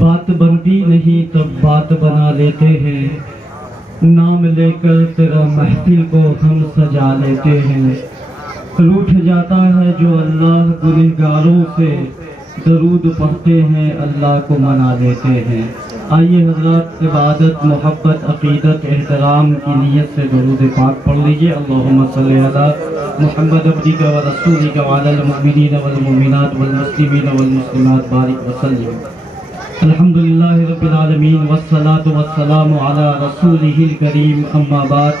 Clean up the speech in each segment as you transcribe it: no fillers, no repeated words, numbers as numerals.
بات بنتی نہیں تب بات بنا لیتے ہیں، نام لے کر تیرا محفل کو ہم سجا لیتے ہیں۔ روٹھ جاتا ہے جو اللہ گنہگاروں سے، درود پڑھتے ہیں اللہ کو منا لیتے ہیں۔ آئیے حضرات عبادت، محبت، عقیدت، احترام کی نیت سے درود پاک پڑھ لیجئے۔ اللہم صلی علی محمد عبدک و رسولک وعلی المؤمنین والمؤمنات والمسلمین والمسلمات بارک وسلم۔ الحمدللہ رب العالمین والصلاة والسلام علی رسولہ الکریم، اما بعد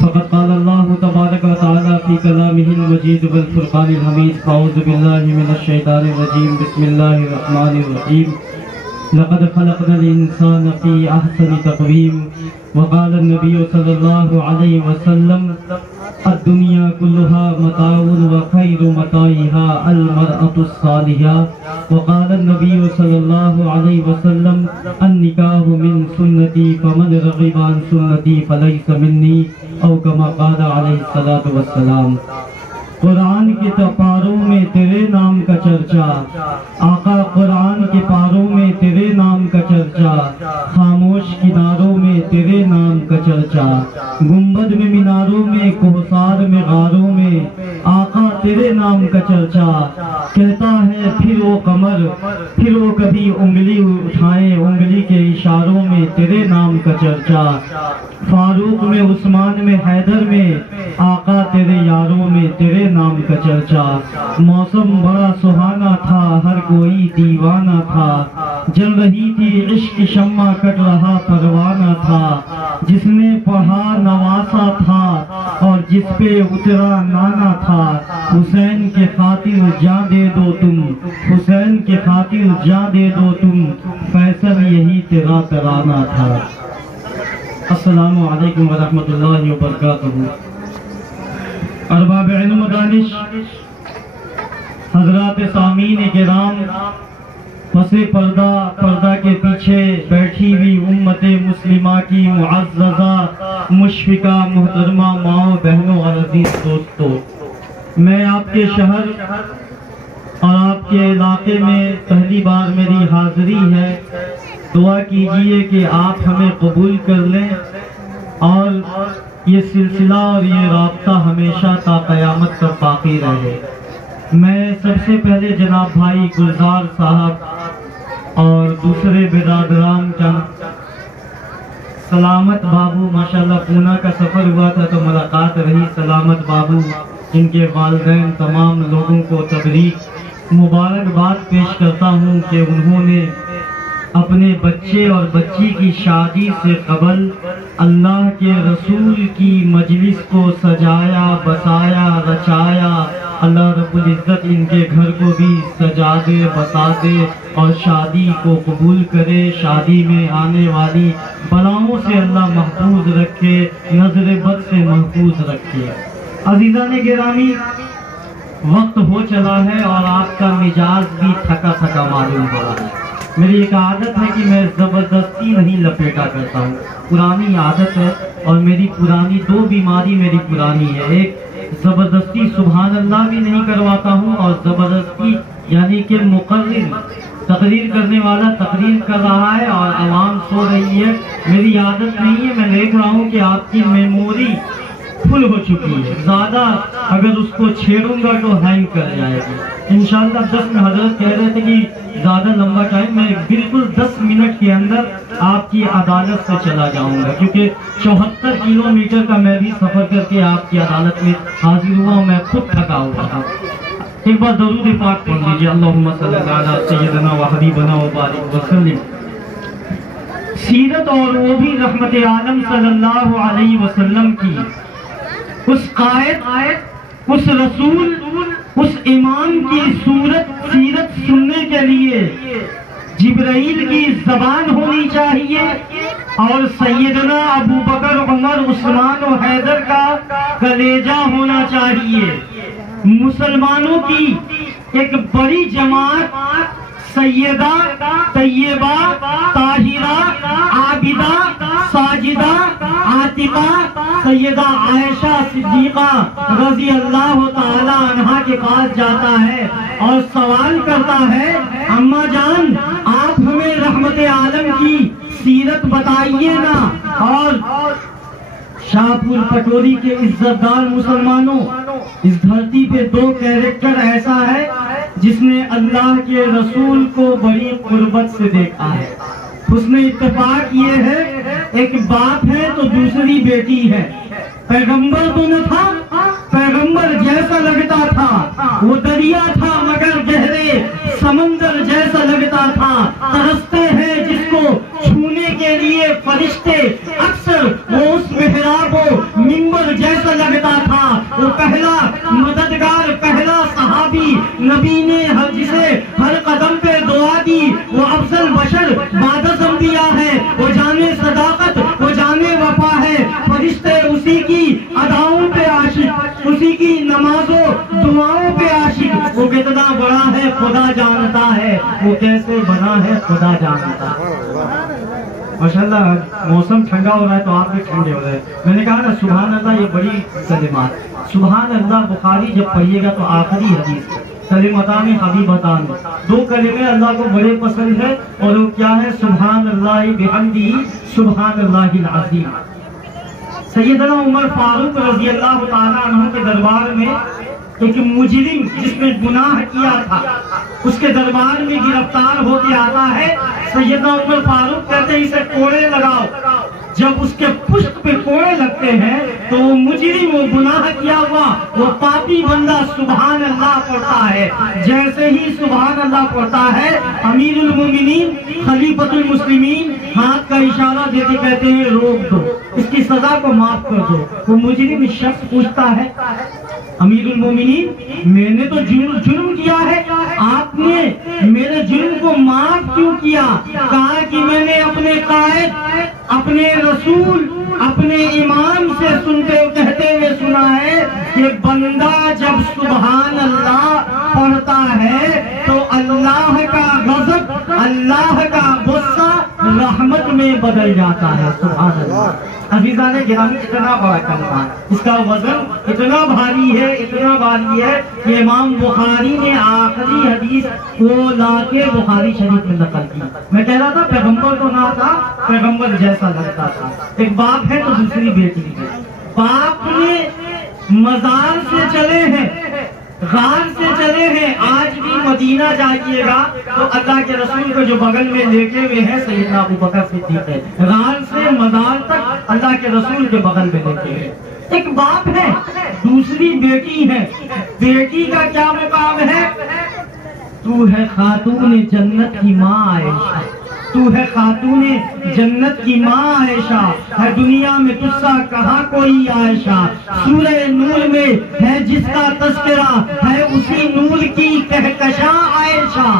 فقد قال اللہ تبارک و تعالی فی کلامہ المجید والفرقان الحمید۔ اعوذ باللہ من الشیطان الرجیم، بسم اللہ الرحمن الرحیم۔ لقد خلقنا الانسان فی احسن تقویم، وقال النبی صلی اللہ علیہ وسلم الدنیا كلها متاع وخير متاعها المرأة الصالحة، وقال النبي صلى الله عليه وسلم النكاح من سنتي فمن رغب عن سنتي فليس مني، او كما قال عليه الصلاة والسلام۔ قرآن کے پاروں میں تیرے نام کا چرچا، آقا قرآن کے پاروں میں تیرے نام کا چرچا، خاموش کناروں میں تیرے نام کا چرچا، گنبد میں میناروں میں کوثر میں غاروں میں آقا تیرے نام کا چرچا۔ کہتا ہے پھر وہ قمر، پھر وہ کبھی انگلی اٹھائے، انگلی کے اشاروں میں تیرے نام کا چرچا۔ فاروق میں، عثمان میں، حیدر میں آقا تیرے یاروں میں تیرے نام کا چرچا۔ موسم بڑا سہانا تھا، ہر کوئی دیوانہ تھا، جل رہی تھی عشق شمع، کٹ رہا پروانہ تھا، جس نے پڑھا نواسا تھا اور جس پہ اترا نانا تھا۔ حسین کے خاطر جاں دے دو تم، حسین کے خاطر جاں دے دو تم، فیصل یہی تیرا ترانہ تھا۔ السلام علیکم ورحمۃ اللہ وبرکاتہ۔ ارباب علم و دانش، حضرات سامعین کرام، پس پردہ کے پیچھے بیٹھی ہوئی امت مسلمہ کی معززہ، مشفقہ، محترمہ ماؤں، بہنوں اور عزیز دوستوں، میں آپ کے شہر اور آپ کے علاقے میں پہلی بار میری حاضری ہے۔ دعا کیجئے کہ آپ ہمیں قبول کر لیں اور یہ سلسلہ اور یہ رابطہ ہمیشہ تا قیامت تک باقی رہے۔ میں سب سے پہلے جناب بھائی گلزار صاحب اور دوسرے برادران کا سلامت بابو، ماشاءاللہ پونا کا سفر ہوا تھا تو ملاقات رہی، سلامت بابو، ان کے والدین، تمام لوگوں کو تبریک مبارکباد پیش کرتا ہوں کہ انہوں نے اپنے بچے اور بچی کی شادی سے قبل اللہ کے رسول کی مجلس کو سجایا، بسایا، رچایا۔ اللہ رب العزت ان کے گھر کو بھی سجا دے، بسا دے اور شادی کو قبول کرے۔ شادی میں آنے والی بلاؤں سے اللہ محفوظ رکھے، نظر بد سے محفوظ رکھے۔ عزیزان گرامی، وقت ہو چلا ہے اور آپ کا مزاج بھی تھکا تھکا معلوم ہو رہا ہے۔ میری ایک عادت ہے کہ میں زبردستی نہیں لپیٹا کرتا ہوں، پرانی عادت ہے، اور میری پرانی دو بیماری میری پرانی ہے۔ ایک زبردستی سبحان اللہ بھی نہیں کرواتا ہوں، اور زبردستی یعنی کہ مقرر تقریر کرنے والا تقریر کر رہا ہے اور عوام سو رہی ہے، میری عادت نہیں ہے۔ میں دیکھ رہا ہوں کہ آپ کی میموری فل ہو چکی ہے، زیادہ اگر اس کو چھیڑوں گا تو ہینگ کر جائے گی۔ انشاءاللہ 10 میں حضرت کہہ رہے تھے کہ زیادہ لمبا ٹائم، میں بالکل 10 منٹ کے اندر آپ کی عدالت سے چلا جاؤں گا، کیونکہ 74 کلومیٹر کا میں بھی سفر کر کے آپ کی عدالت میں حاضر ہوا ہوں، میں خود تھکا ہوا تھا۔ ایک بار درود پاک پڑھ لیجیے، اللہم صلی علی سیدنا و حبیبنا و بارک وسلم۔ سیرت اور وہ بھی رحمت عالم صلی اللہ علیہ وسلم کی، اس قائد، اس رسول، اس امام کی سیرت سننے کے لیے جبرائیل کی زبان ہونی چاہیے اور سیدنا ابو بکر، عمر، عثمان و حیدر کا کلیجہ ہونا چاہیے۔ مسلمانوں کی ایک بڑی جماعت سیدہ، طیبہ، طاہرہ، عابدہ، ساجدہ، عاتقہ، سیدہ عائشہ صدیقہ رضی اللہ تعالی عنہا کے پاس جاتا ہے اور سوال کرتا ہے، اماں جان سیرت بتائیے نا۔ اور شاہپور پٹوری کے عزت دار مسلمانوں، اس دھرتی پہ دو کیریکٹر ایسا ہے جس نے اللہ کے رسول کو بڑی قربت سے دیکھا ہے۔ حسن اتفاق یہ ہے ایک باپ ہے تو دوسری بیٹی ہے۔ پیغمبر تو نہ تھا، پیغمبر جیسا لگتا تھا، وہ دریا تھا مگر گہرے سمندر جیسا لگتا تھا۔ ترستے ہیں جس کو چھونے کے لیے فرشتے، اکثر وہ اس محراب و منبر جیسا لگتا تھا۔ وہ پہلا مددگار، پہلا صحابی، نبی نے جسے ہر قدم پہ دعا دی، وہ افضل بشر بعد از انبیاء ہے۔ وہ جانے صداقت، وہ جانے وفا ہے۔ فرشتے اسی کی اداؤں پہ عاشق، اسی کی نمازوں دعاؤں پہ عاشق۔ وہ کتنا بڑا ہے خدا جانتا ہے، وہ کیسے بنا ہے خدا جانتا ہے۔ ماشاءاللہ موسم ٹھنڈا ہو رہا ہے تو آپ بھی ٹھنڈے ہو رہے ہیں۔ میں نے کہا نا سبحان اللہ، یہ بڑی کلمات سبحان اللہ بخاری جب پڑھیے گا تو آخری حدیث کلمتان حبیبتان، دو کلمے اللہ کو بڑے پسند ہے، اور وہ کیا ہے؟ سبحان اللہ بحمدہ، سبحان اللہ العظیم۔ سیدنا عمر فاروق رضی اللہ تعالیٰ عنہ کے دربار میں ایک مجرم جس نے گناہ کیا تھا، اس کے دربار میں گرفتار ہو کے آتا ہے۔ سیدنا عمر فاروق کہتے ہیں اسے کوڑے لگاؤ۔ جب اس کے پشت پہ کوڑے لگتے ہیں تو وہ مجرم، وہ گناہ کیا ہوا، وہ پاپی بندہ سبحان اللہ پڑھتا ہے۔ جیسے ہی سبحان اللہ پڑھتا ہے، امیر المومنین خلیفۃ المسلمین ہاتھ کا اشارہ دیتے کہتے ہیں روک دو، اس کی سزا کو معاف کر دو۔ وہ مجرم شخص پوچھتا ہے امیر المومنین میں نے تو جرم کیا ہے، آپ نے میرے جرم کو معاف کیوں کیا؟ کہا کہ میں نے اپنے قائد، اپنے رسول، اپنے امام سے سنتے کہتے ہوئے سنا ہے کہ بندہ جب سبحان اللہ پڑھتا ہے تو اللہ کا غضب، اللہ کا غصہ رحمت میں بدل جاتا ہے۔ سبحان اللہ۔ عزیزان گرامی، اتنا بڑا کلمہ، اس کا وزن اتنا بھاری ہے، اتنا بھاری ہے کہ امام بخاری نے آخری حدیث کو لا کے بخاری شریف میں نقل کی۔ میں کہہ رہا تھا پیغمبر تو نہ تھا، پیغمبر جیسا لگتا تھا۔ ایک باپ ہے تو دوسری بیٹی ہے۔ باپ نے مزار سے چلے ہیں، غار سے چلے ہیں۔ آج بھی مدینہ جائیے گا تو اللہ کے رسول کو جو بغل میں لیٹے ہوئے ہیں سیدنا ابو بکر صدیق ہے۔ غار سے مزار تک اللہ کے رسول کے بغل میں لیٹے ہیں۔ ایک باپ ہے، دوسری بیٹی ہے۔ بیٹی کا کیا مقام ہے؟ تو ہے خاتون جنت کی ماں عائشہ، تو ہے خاتون جنت کی ماں عائشہ، ہے دنیا میں تجھ سا کہاں کوئی عائشہ۔ سورہ نور میں ہے جس کا تذکرہ، ہے اسی نور کی کہکشاں عائشہ۔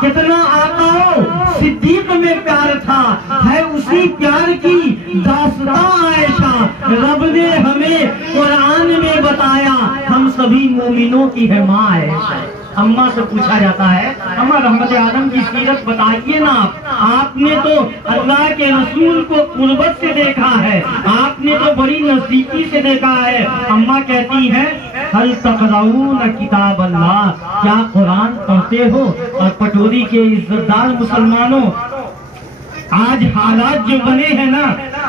کتنا آقا صدیق میں پیار تھا، ہے اسی پیار کی داستاں عائشہ۔ رب نے ہمیں قرآن میں بتایا ہم سبھی مومنوں کی ہے ماں عائشہ۔ اماں سے پوچھا جاتا ہے اماں رحمت عالم کی سیرت بتائیے نا، آپ نے تو اللہ کے رسول کو قربت سے دیکھا ہے، آپ نے تو بڑی نزدیکی سے دیکھا ہے۔ اماں کہتی ہیں ہل تقرؤون کتاب اللہ، کیا قرآن پڑھتے ہو؟ اور پٹوری کے عزت دار مسلمانوں، آج حالات جو بنے ہیں نا،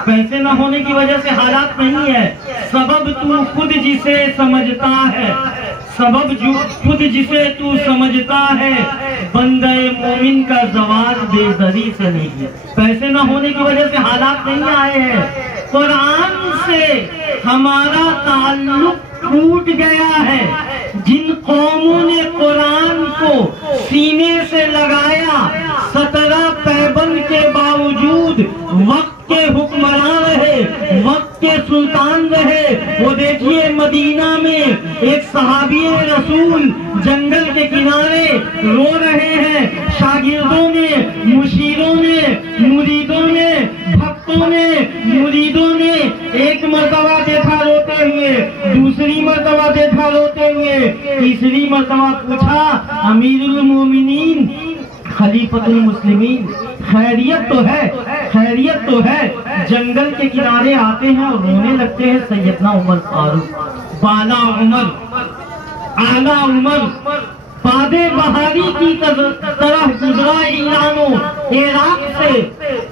پیسے نہ ہونے کی وجہ سے حالات نہیں ہے، سبب تو خود جسے سمجھتا ہے، سبب جو خود جسے تو سمجھتا ہے، بندہ مومن کا زوال بے زری سے نہیں ہے۔ پیسے نہ ہونے کی وجہ سے حالات نہیں آئے ہیں، قرآن سے ہمارا تعلق ٹوٹ گیا ہے۔ جن قوموں نے قرآن کو سینے سے لگایا، 17 پیبند کے باوجود وقت کے حکمران رہے، وقت کے سلطان رہے۔ وہ دیکھیے مدینہ میں ایک صحابی رسول جنگل کے کنارے رو رہے ہیں، شاگردوں نے، مشیروں نے، مریدوں نے، بھکتوں نے، مریدوں نے ایک مرتبہ دیکھا روتے ہوئے، دوسری مرتبہ دیکھا روتے ہوئے، تیسری مرتبہ پوچھا امیر المومنین خلیفۃ المسلمین خیریت تو ہے، خیریت تو ہے؟ جنگل کے کنارے آتے ہیں اور رونے لگتے ہیں۔ سیدنا عمر فاروق، بالا عمر، اعلیٰ عمر، باد بہاری کی طرح گزرا ایرانوں، عراق سے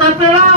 17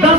10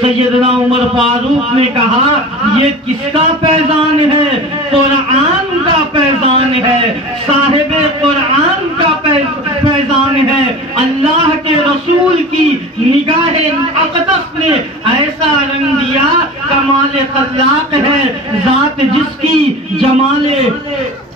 سیدنا عمر فاروق نے کہا یہ کس کا فیضان ہے؟ قرآن کا فیضان ہے، صاحب قرآن کا فیضان ہے۔ اللہ کے رسول کی نگاہ اقدس نے ایسا رنگ دیا، کمال خلاق ہے ذات جس کی، جمال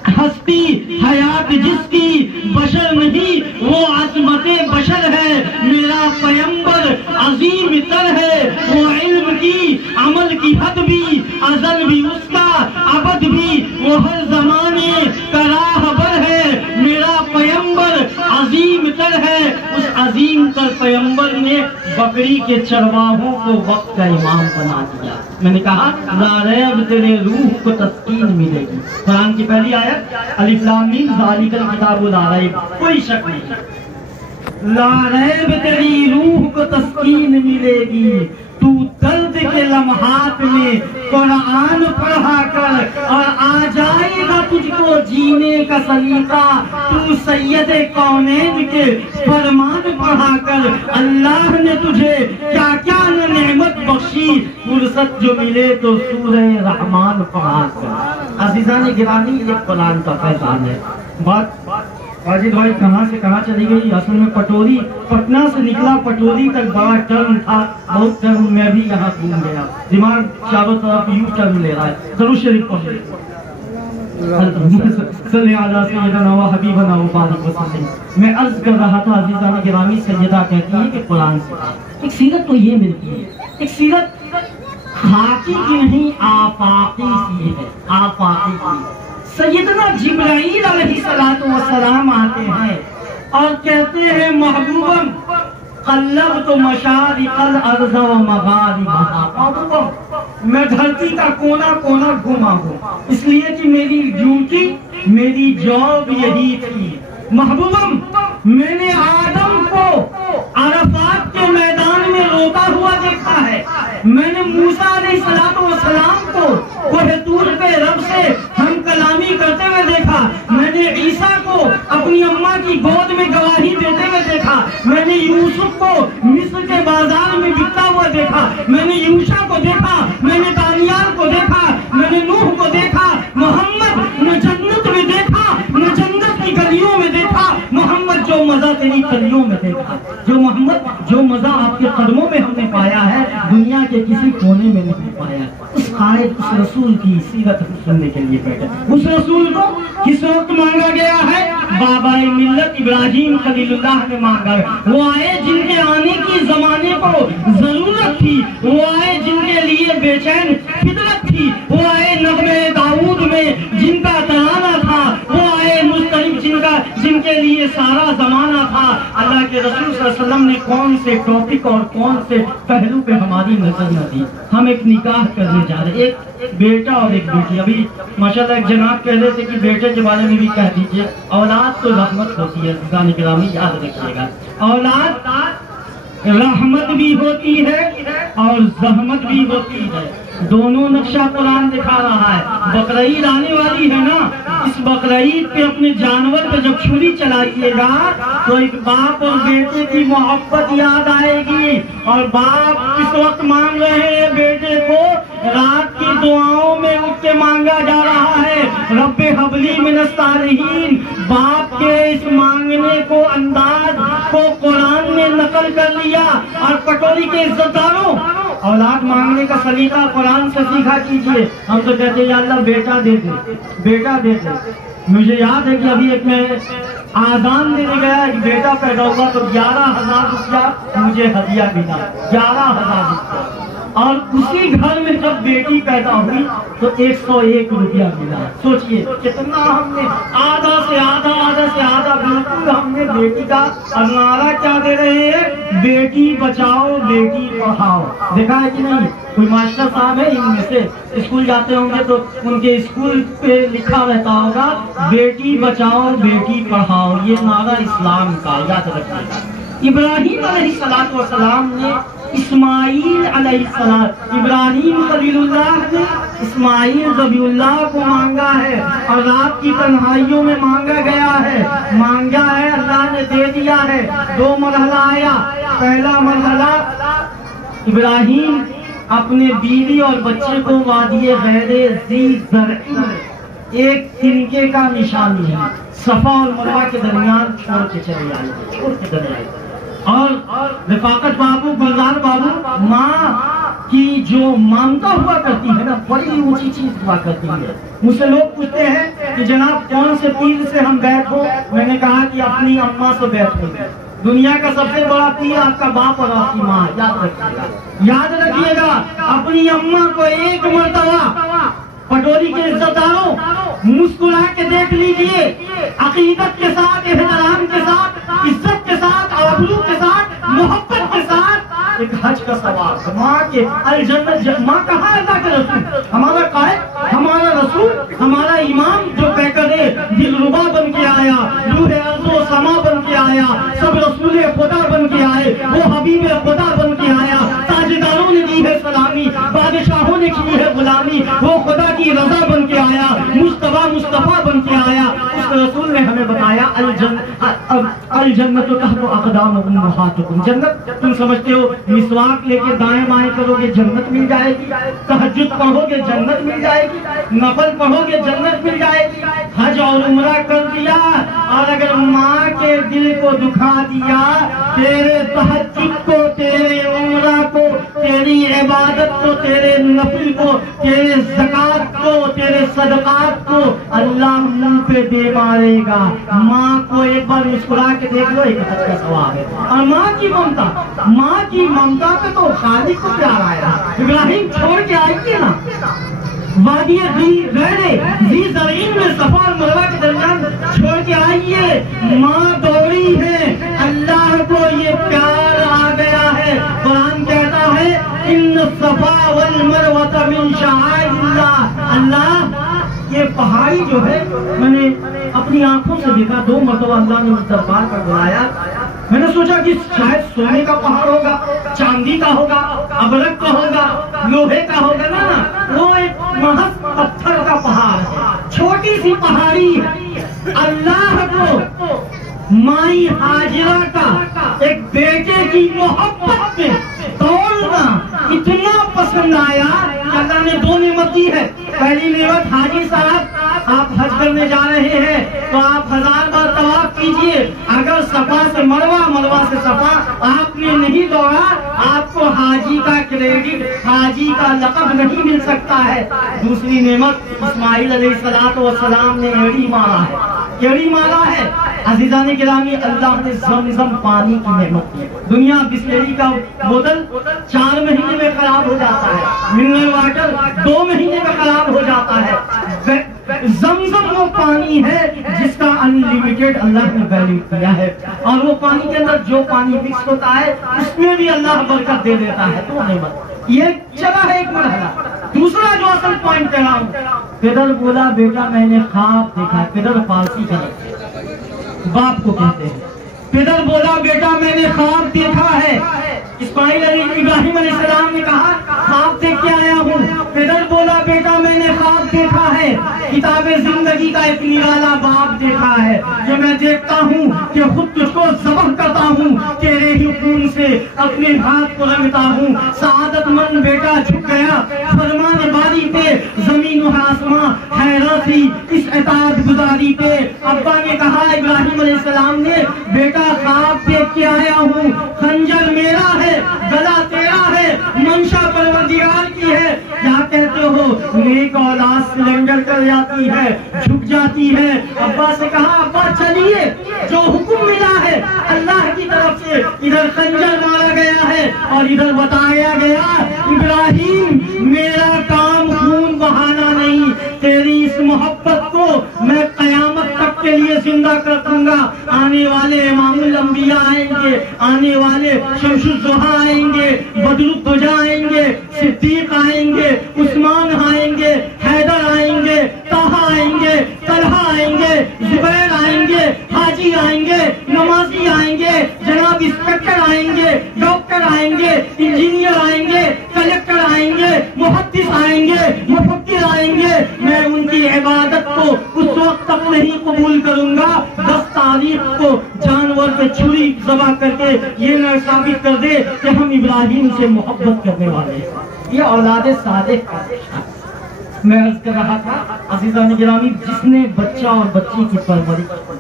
ہستی حیات جس کی، بشر نہیں وہ عظمت بشر ہے۔ میرا پیمبر عظیم تر ہے، وہ علم کی عمل کی حد بھی، ازل بھی اس کا، ابد بھی وہ ہر زمانے کا راہبر ہے۔ میرا پیمبر عظیم تر ہے، اس عظیم تر پیمبر نے بکری کے چرواہوں کو وقت کا امام بنا دیا۔ میں نے کہا لا ریب تیرے روح کو تسکین ملے گی۔ قرآن کی پہلی آیت الف لام میم ذالک الکتاب لا ریب، کوئی شک نہیں، لا ریب تیری روح کو تسکین ملے گی۔ تو درد کے لمحات میں قرآن پڑھا کر اور آ جائے گا تجھ کو جینے کا سلیقہ۔ تو سید کونین کے فرمان پڑھا کر اللہ نے تجھے کیا کیا نعمت بخشی، فرصت جو ملے تو سورہ رحمان پڑھا کر۔ عزیزان گرامی، یہ قرآن کا فیضان ہے۔ بات واجد بھائی کہاں سے کہاں چلی گئی؟ اصل میں پٹوری، پٹنہ سے نکلا پٹوری تک بڑا ٹرن تھا، بہت ٹرن میں بھی یہاں گھوم گیا، دماغ چاروں طرف یوں ٹرن لے رہا ہے۔ ضرور شریف پڑھیں صلی اللہ سیدنا و حبیبنا و بارک وسلم۔ میں عرض کر رہا تھا عزیزان گرامی، سیدہ کہتی ہے کہ قرآن سے ایک سیرت تو یہ ملتی ہے، ایک سیرت خاکی کی نہیں آفاقی کی ہے، آفاقی کی۔ سیدنا جبرائیل علیہ السلام آتے ہیں اور کہتے ہیں محبوبم قلبت مشارق الارض و مغاربها، محبوبم میں دھرتی کا کونا کونا گھوما ہوں، اس لیے کہ میری ڈیوٹی، میری جاب یہی تھی۔ محبوبم میں نے آدم کو عرفات کے میدان میں روتا ہوا دیکھا ہے، میں نے موسیٰ علیہ السلام کو کوہ طور پہ رب سے ہم کلامی کرتے ہوئے دیکھا، میں نے عیسیٰ کو اپنی اماں کی گود میں گواہی دیتے ہوئے دیکھا، میں نے یوسف کو مصر کے بازار میں بکتا ہوا دیکھا، میں نے یوشع کو دیکھا، میں نے دانیال کو دیکھا، میں نے نوح کو دیکھا۔ محمد نہ جنت میں دیکھا، نہ جنت کی گلیوں میں دیکھا، محمد جو مزہ تیری گلیوں میں دیکھا، جو محمد جو مزہ آپ کے قدموں میں ہم نے پایا ہے، دنیا کے کسی کونے میں نہیں پایا۔ اس قائد، اس رسول کی سیرت سننے کے لیے بیٹھے۔ اس رسول کو کس وقت مانگا گیا ہے؟ بابا ملت ابراہیم خلیل اللہ نے مانگا ہے۔ وہ آئے جن کے آنے کی زمانے کو ضرورت تھی، وہ آئے جن کے لیے بے چین فطرت تھی، وہ آئے نغمے داؤد میں جن کا ترانہ تھا، وہ آئے مسترب جن کے لیے سارا زمانہ تھا۔ اللہ کے رسول صلی اللہ علیہ وسلم نے کون سے ٹاپک اور کون سے پہلو پہ ہماری نظر نہ دی۔ ہم ایک نکاح کرنے جا رہے، ایک بیٹا اور ایک بیٹی۔ ابھی ماشاءاللہ ایک جناب کہہ رہے تھے کہ بیٹے کے بارے میں بھی کہہ دیجئے، اولاد تو رحمت ہوتی ہے، عزیزان گرامی یاد رکھیے گا، اولاد رحمت بھی ہوتی ہے اور زحمت بھی ہوتی ہے، دونوں نقشہ قرآن دکھا رہا ہے۔ بقرعید آنے والی ہے نا، اس بقرعید پہ اپنے جانور پہ جب چھری چلائیے گا تو ایک باپ اور بیٹے کی محبت یاد آئے گی، اور باپ اس وقت مانگ رہے ہیں بیٹے کو، رات کی دعاؤں میں اٹھ کے مانگا جا رہا ہے رب حبلی من الصالحین۔ باپ کے اس مانگنے کو انداز کو قرآن نے نقل کر لیا، اور پٹوری کے عزت داروں اولاد مانگنے کا سلیقہ قرآن سے سیکھا کیجئے۔ ہم تو کہتے ہیں یا اللہ بیٹا دے دے، بیٹا دے دے۔ مجھے یاد ہے کہ ابھی ایک میں آذان دینے گیا، ایک بیٹا پیدا ہوا تو 11,000 روپیہ مجھے ہدیہ ملا، 11,000 روپیہ، اور اسی گھر میں جب بیٹی پیدا ہوئی تو 101 روپیہ ملا۔ سوچئے کتنا ہم نے آدھا سے آدھا بالکل ہم نے بیٹی کا، اور نعرہ کیا دے رہے ہیں؟ بیٹی بچاؤ بیٹی پڑھاؤ۔ دیکھا ہے کہ نہیں؟ کوئی ماسٹر صاحب ہے ان میں سے، اسکول جاتے ہوں گے تو ان کے اسکول پہ لکھا رہتا ہوگا بیٹی بچاؤ بیٹی پڑھاؤ، یہ نعرہ اسلام کا، یاد رکھیے گا۔ ابراہیم علیہ السلام نے اسماعیل علیہ السلام، ابراہیم خلیل اللہ نے اسماعیل ذبیح اللہ کو مانگا ہے اور رات کی تنہائیوں میں مانگا گیا ہے، مانگا ہے، اللہ نے دے دیا ہے۔ دو مرحلہ آیا، پہلا مرحلہ ابراہیم اپنے بیوی اور بچے کو وادی غیر ذی زرع ایک تنکے کا نشانی ہے صفا اور مروہ کے درمیان چھوڑ کے چلے آئے، چھوڑ کے چلے آئے۔ اور رفاقت بابو، گلزار بابو، ماں کی جو مامتا ہوا کرتی ہے نا، بڑی اونچی چیز ہوا کرتی ہے۔ مجھ سے لوگ پوچھتے ہیں کہ جناب کون سے پیر سے ہم بیعت ہو؟ میں نے کہا کہ اپنی اماں سے بیعت ہو۔ دنیا کا سب سے بڑا پیر آپ کا باپ اور آپ کی ماں، یاد رکھیے گا، یاد رکھیے گا۔ اپنی اماں کو ایک مرتبہ پٹوری کے عزت داروں مسکرا کے دیکھ لیجئے، عقیدت کے ساتھ، احترام کے ساتھ، عزت کے ساتھ، آبرو کے ساتھ، محبت کے ساتھ ایک حج کا ثواب۔ ماں کے الجنت، ماں کہاں ہے؟ اللہ کے رسول، ہمارا قائد، ہمارا رسول، ہمارا امام جو کہہ کر دلربا بن کے آیا، روح ارض و سما بن کے آیا، سب رسول خدا بن کے آئے، وہ حبیب خدا بن کے آیا، تاجداروں نے دی ہے سلامی، بادشاہوں نے کی ہے غلامی، وہ خدا کی رضا بن کے آیا، مصطفیٰ بن کے آیا۔ اس رسول نے ہمیں بتایا الجنت تحت اقدام امہاتکم، جنت تم سمجھتے ہو مسواک لے کے دائیں بائیں کرو گے جنت مل جائے گی، تہجد پڑھو گے جنت مل جائے گی، نفل پڑھو گے جنت مل جائے گی۔ حج اور عمرہ کر دیا اور اگر ماں کے دل کو دکھا دیا، تیرے تہجد کو، تیرے عمرہ کو، تیری عبادت کو، تیرے نفل کو، تیرے زکات کو، تیرے صدقات کو اللہ منہ پہ دے مارے گا۔ ماں کو ایک بار مسکرا کے دیکھ لو، ایک حج کا ثواب ہے۔ اور ماں کی ممتا، ماں کی ممتا پہ تو خالق کو پیار آیا۔ ابراہیم چھوڑ کے آئیے نا وادی ذی زرعین میں صفا اور مروہ کے درمیان چھوڑ کے آئیے، ماں دوڑی ہے، اللہ کو یہ پیار آ گیا ہے۔ قرآن کہتا ہے ان الصفا والمروہ من شعائر اللہ، اللہ یہ پہاڑی جو ہے میں نے اپنی آنکھوں سے دیکھا، 2 مرتبہ اللہ نے اس دربار پر بلایا۔ میں نے سوچا کہ شاید سونے کا پہاڑ ہوگا، چاندی کا ہوگا، ابرق کا ہوگا، لوہے کا ہوگا، نا وہ ایک محض پتھر کا پہاڑ ہے، چھوٹی سی پہاڑی ہے۔ اللہ کو مائی ہاجرہ کا ایک بیٹے کی محبت میں دوڑنا اتنا پسند آیا کہ اللہ نے 2 نعمت دی ہے۔ پہلی نعمت، حاجی صاحب آپ حج کرنے جا رہے ہیں تو آپ 1000 بار طواف کیجئے، اگر صفا سے مروہ، مروہ سے صفا آپ نے نہیں دوڑا، آپ کو حاجی کا کریڈٹ، حاجی کا لقب نہیں مل سکتا ہے۔ دوسری نعمت، اسماعیل علیہ السلام نے ایڑی مارا ہے، ایڑی مارا ہے۔ عزیزان گرامی، اللہ نے زمزم پانی کی نعمت دی۔ دنیا بسلری کا بوتل 4 مہینے میں خراب ہو جاتا ہے، منرل واٹر 2 مہینے میں خراب ہو جاتا ہے۔ زمزم وہ پانی ہے جس کا انلیمیٹڈ اللہ نے ویلیو کیا ہے، اور وہ پانی کے اندر جو پانی مکس ہوتا ہے اس میں بھی اللہ برکت دے دیتا ہے۔ تو نعمت یہ چلا ہے ایک مرحلہ۔ دوسرا جو اصل پوائنٹ کہہ رہا ہوں، پدر بولا بیٹا میں نے خواب دیکھا، پدر فارسی کا باپ کو کہتے ہیں، پدر بولا بیٹا میں نے خواب دیکھا ہے۔ ابراہیم علیہ السلام نے کہا خواب دیکھ کے آیا ہوں۔ پدر بولا بیٹا میں نے خواب دیکھا ہے، کتاب زندگی کا ایک نرالا باب دیکھا ہے کہ میں دیکھتا ہوں کہ خود تجھ کو ذبح کرتا ہوں، تیرے ہی خون سے اپنے ہاتھ کو رنگتا ہوں۔ سعادت مند بیٹا جھک گیا فرمان باری پہ، زمین و آسمان حیران تھی اس اطاعت گزاری پہ۔ ابا نے کہا ابراہیم علیہ السلام نے، بیٹا خواب دیکھ کے آیا ہوں، خنجر میرا ہے، گلا تیرا ہے، منشا پروردگار کی ہے۔ کیا کہتے ہو؟ نیک اولاد سلنڈر کر جاتی ہے، جھک جاتی ہے۔ ابا سے کہا ابا چلیے، جو حکم ملا ہے اللہ کی طرف سے، ادھر خنجر مارا گیا ہے اور ادھر بتایا گیا ابراہیم میرا کام خون بہانا نہیں، تیری اس محبت کو میں قیامت تک کے لیے زندہ کر دوں گا۔ آنے والے امام الانبیاء آئیں گے، آنے والے شمس الضحیٰ آئیں گے، بدر الدجا آئیں گے، صدیق آئیں گے، عثمان آئیں گے، حیدر آئیں گے، طلحہ آئیں گے، طلحہ آئیں گے، زبیر آئیں گے، حاجی آئیں گے، نمازی آئیں گے، جناب انسپیکٹر آئیں گے، ڈاکٹر آئیں گے، انجینئر یہ نہ ثابت کر دے کہ ہم ابراہیم سے محبت کرنے والے ہیں۔ یہ اولاد صالح کا نشان۔ میں عرض کر رہا تھا عزیزان گرامی، جس نے بچہ اور بچی کی پرورش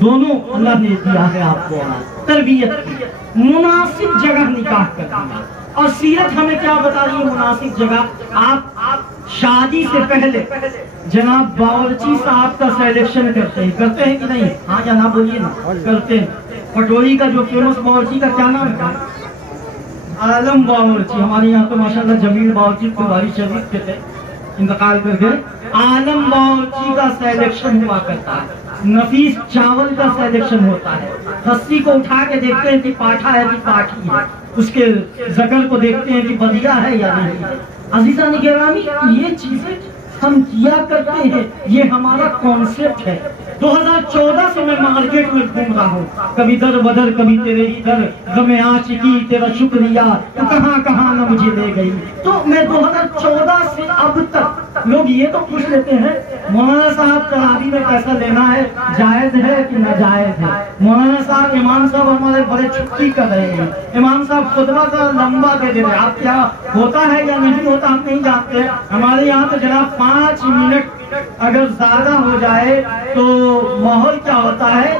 دونوں اللہ نے دیا ہے آپ کو تربیت کی، مناسب جگہ نکاح کر دیا۔ اور سیرت ہمیں کیا بتا رہی ہے مناسب جگہ؟ آپ شادی سے پہلے جناب باورچی صاحب کا سلیکشن کرتے ہیں کہ نہیں؟ ہاں یا نہ بولیے نا، کرتے ہیں۔ پٹوری کا جو فیمس باورچی کا کیا نام ہے؟ عالم باورچی۔ ہمارے یہاں تو ماشاءاللہ جمیل باورچی تمہاری شریف کے تھے، انتقال کر گئے۔ عالم باورچی کا سلیکشن ہوا کرتا ہے، نفیس چاول کا سلیکشن ہوتا ہے۔ خصی کو اٹھا کے دیکھتے ہیں کہ پاٹھا ہے کہ پاٹھی ہے، اس کے ذکر کو دیکھتے ہیں کہ بدیا ہے یا نہیں ہے۔ عزیزان گرامی، یہ چیزیں ہم کیا کرتے ہیں، یہ ہمارا کانسیپٹ ہے۔ 2014 سے میں مارکیٹ میں گھوم رہا ہوں، کبھی در بدر کبھی تیرے ادھر، غم عاشقی تیرا شکریہ تو کہاں کہاں نہ مجھے لے گئی۔ تو میں 2014 سے اب تک لوگ یہ تو پوچھ لیتے ہیں مولانا صاحب تراویح میں پیسہ لینا ہے جائز ہے کہ ناجائز ہے؟ مولانا صاحب امام صاحب ہمارے بڑے چھٹی کر رہے ہیں، امام صاحب خطبہ کا لمبا دے دے رہے، آپ کیا ہوتا ہے یا نہیں ہوتا ہم نہیں جانتے۔ ہمارے یہاں تو جناب 5 منٹ اگر زیادہ ہو جائے تو ماحول کیا ہوتا ہے،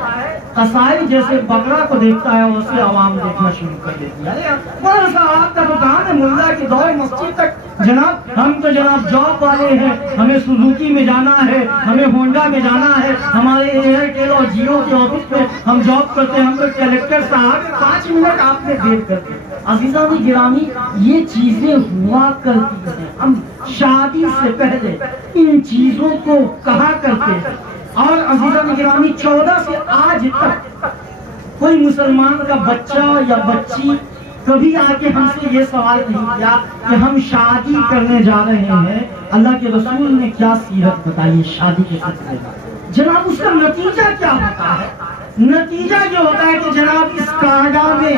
قصائی جیسے بکرا کو دیکھتا ہے ویسے عوام دیکھنا شروع کر دیتی ہے۔ مولانا صاحب کا دکان ہے ملا کی دور مسجد تک، جناب ہم تو جناب جاب والے ہیں، ہمیں سوزوکی میں جانا ہے، ہمیں ہونڈا میں جانا ہے، ہمارے ایئرٹیل اور جیو کے آفس میں ہم جاب کرتے ہیں، ہم تو کلیکٹر صاحب 5 منٹ آپ نے دیر کرتے ہیں۔ عزیزان گرامی، یہ چیزیں ہوا کرتی ہیں، ہم شادی سے پہلے ان چیزوں کو کہا کرتے ہیں۔ اور عزیزان گرامی، 14 سے آج تک کوئی مسلمان کا بچہ یا بچی کبھی آ کے ہم سے یہ سوال نہیں کیا کہ ہم شادی کرنے جا رہے ہیں، اللہ کے رسول نے کیا سیرت بتائی شادی کے سلسلے میں۔ جناب اس کا نتیجہ کیا ہوتا ہے؟ نتیجہ یہ ہوتا ہے کہ جناب اس کاڈا میں،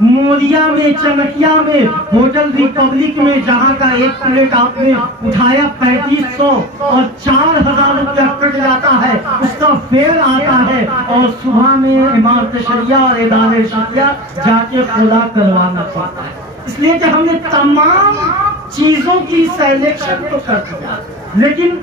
مولیا میں، چمکیا میں، ہوٹل ریپبلک میں جہاں کا ایک پلیٹ آپ نے اٹھایا 3500 اور 4000 روپیہ کٹ جاتا ہے، اس کا فیئر آتا ہے، اور صبح میں عمارت شریعہ اور ادارے شریعہ جا کے خلا کروانا پڑتا ہے۔ اس لیے کہ ہم نے تمام چیزوں کی سیلیکشن تو کر دیا، لیکن